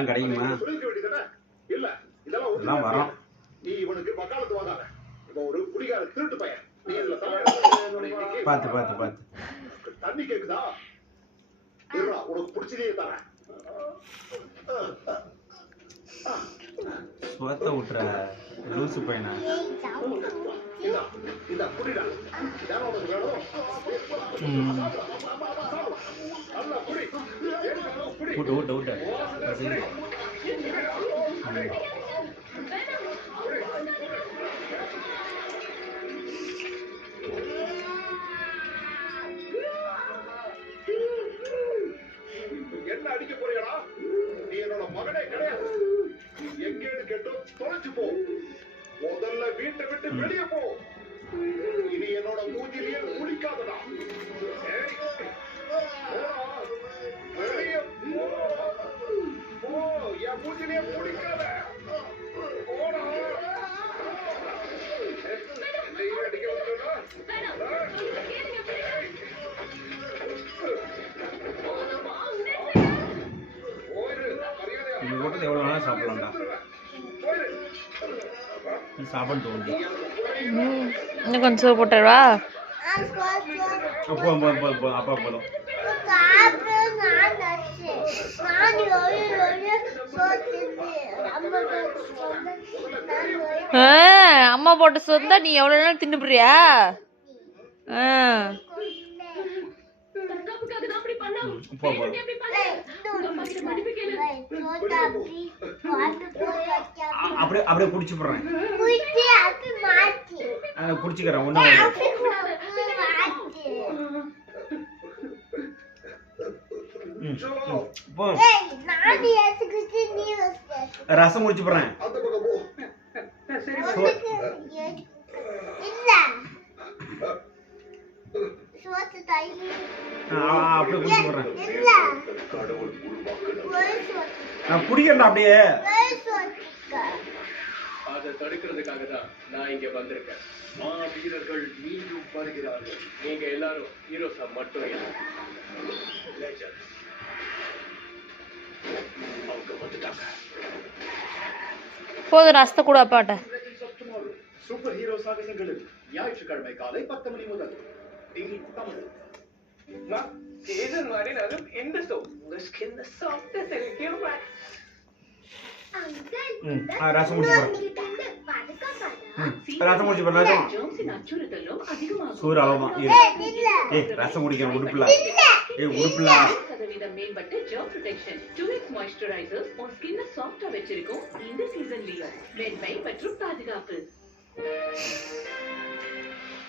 இதெல்லாம் கிடைக்குமா? இதெல்லாம் வரும். நீ இவனுக்கு வக்காலத்து வாங்காத. இப்போ ஒரு குடிகார திருட்டு பையன். நீ இதுல பாத்து தண்ணி கேக்குதா? இருடா, உனக்கு பிடிச்சதே தரேன். சுவத்த விட்டுற லூசு பையனா. இந்த குடிடா. யாரோ உனக்கு வேணும்? நல்லா குடி. விட்டு என்ன அடிக்க போறியடா? நீ என்னோட மகனே கிடையாது. எங்கேன்னு கேட்டோம் தொலைச்சு போ. முதல்ல வீட்டை விட்டு வெளியே போ. இனி என்னோட மூஞ்சிலேயே குளிக்காதடா. வெளியே போ. என் மூஞ்சிலேயே குளிக்காத. போடா. அடிக்க வந்துடா. இந்த கூட்டத்தை எவ்வளோ வேணாலும் சாப்பிடலாம்டா. சாப்பிட தோணுது. இன்னும் கொஞ்சம் சோறு போட்டுருவா. போதும் அப்பா போதும். அம்மா போட்ட சோறு தான் நீ எவ்வளோ நாள் தின்னுப்புறியா? அப்படியே குடிச்சு போடுறேன். குடிச்சுக்கிறேன் ஒன்றும் ரசம் குடிச்சு போடுறேன். அப்படியே குடிச்சு போடுறேன். நான் குடிக்கிறேன் அப்படியே. அதை தடுக்கிறதுக்காக தான் நான் இங்க வந்திருக்கேன். வீரர்கள் மீண்டும் வருகிறார்கள். நீங்க எல்லாரும் ஹீரோஸா மட்டும் இல்லை. அவங்க வந்துட்டாங்க. போதும் ரசத்தை கூட அப்பாட்ட. சூப்பர் ஹீரோ சாகசங்களில் ஞாயிற்றுக்கிழமை காலை 10 மணி முதல் தமிழ். சீசன் மாதிரி நானும் இந்த சோப் ஸ்கின் சாஃப்ட் சில்கியும் ரசம் குடிச்சு போடுறேன். சூறு அளவுதான். ரசம் குடிக்கிறேன். உடுப்புல மேம்பட்ட ஜெர்ம் ப்ரொடெக்ஷன் 2x மாய்ஸ்சரைசர்ஸ் உன் ஸ்கின்னை சாஃப்ட்டா வச்சிருக்கும் இந்த சீசன்லயும் மென்மை மற்றும் பாதுகாப்பு.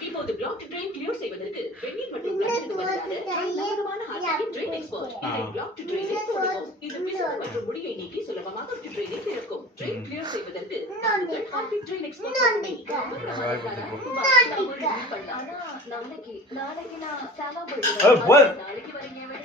இப்போது பிளாக் ட்ரெயின் கிளியர் செய்வதற்கு வெந்நீர் மற்றும் பிளாஸ்டிக் பதிலாக நம்பகமான ஹார்பிக் ட்ரெயின் எக்ஸ்பர்ட். இதை பிளாக் ட்ரெயினில் போடுவோம். இது பிசுறு மற்றும் முடியை நீக்கி சுலபமாக ட்ரெயினில் திறக்கும். ட்ரெயின் கிளியர் செய்வதற்கு நாங்கள் ஹார்பிக் ட்ரெயின் எக்ஸ்பர்ட். நாளைக்கு நான் சாமா போயிடுவேன். நாளைக்கு வரீங்க.